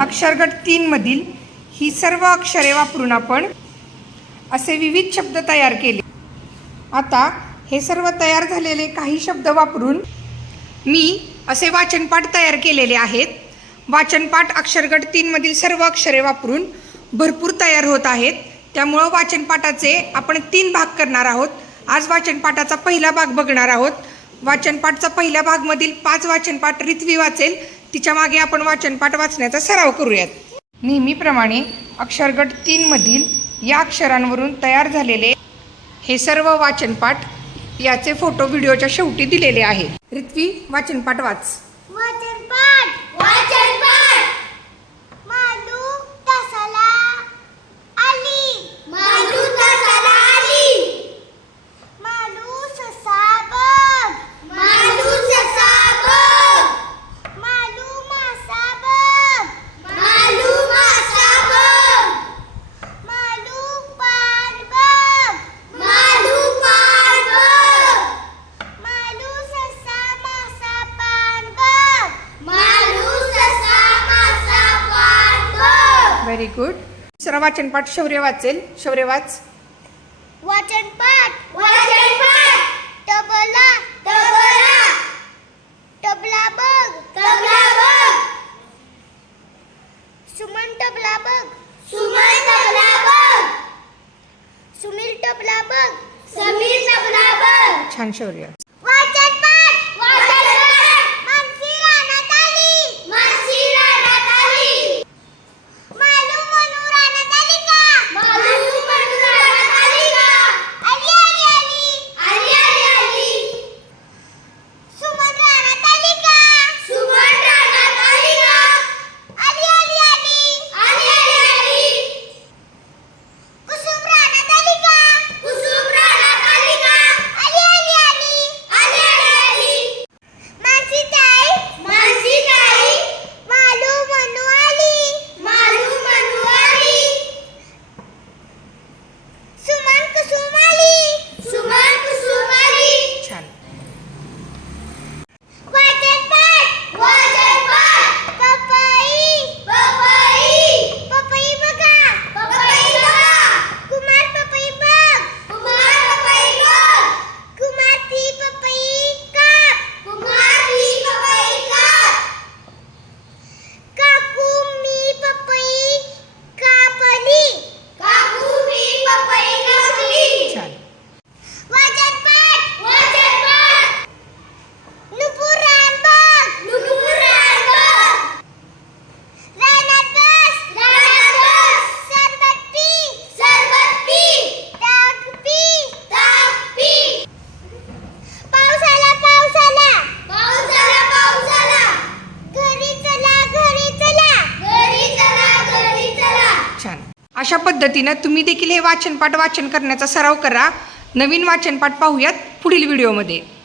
अक्षरगट तीनमधील ही सर्व अक्षरे वापरून आपण असे विविध शब्द तयार केले. आता हे सर्व तयार झालेले काही शब्द वापरून मी असे वाचनपाठ तयार केलेले आहेत. वाचनपाठ अक्षरगट तीनमधील सर्व अक्षरे वापरून भरपूर तयार होत आहेत. त्यामुळं वाचनपाठाचे आपण तीन भाग करणार आहोत. आज वाचनपाठाचा पहिला भाग बघणार आहोत. वाचनपाठचा पहिल्या भागमधील पाच वाचनपाठ रित्वी वाचेल. तिच्यामागे आपण वाचनपाठ वाचण्याचा सराव करूयात. नेहमीप्रमाणे अक्षरगट तीनमधील या अक्षरांवरून तयार झालेले हे सर्व वाचनपाठ याचे फोटो व्हिडिओच्या शेवटी दिलेले आहे. रित्वी वाचनपाठ वाच. व्हेरी गुड दुसरा वाचनपाठ शौर्य वाचेल. शौर्य वाच. वाचनपाठ वाचनपाठ तबला. तबला. तबला बघ. तबला बघ. सुमन तबला बघ. सुमन तबला बघ. सुमीर तबला बघ. समीर तबला बघ. छान शौर्य. अशा पद्धतीनं तुम्ही देखील हे वाचनपाठ वाचन करण्याचा सराव करा. नवीन वाचनपाठ पाहूयात पुढील व्हिडिओमध्ये.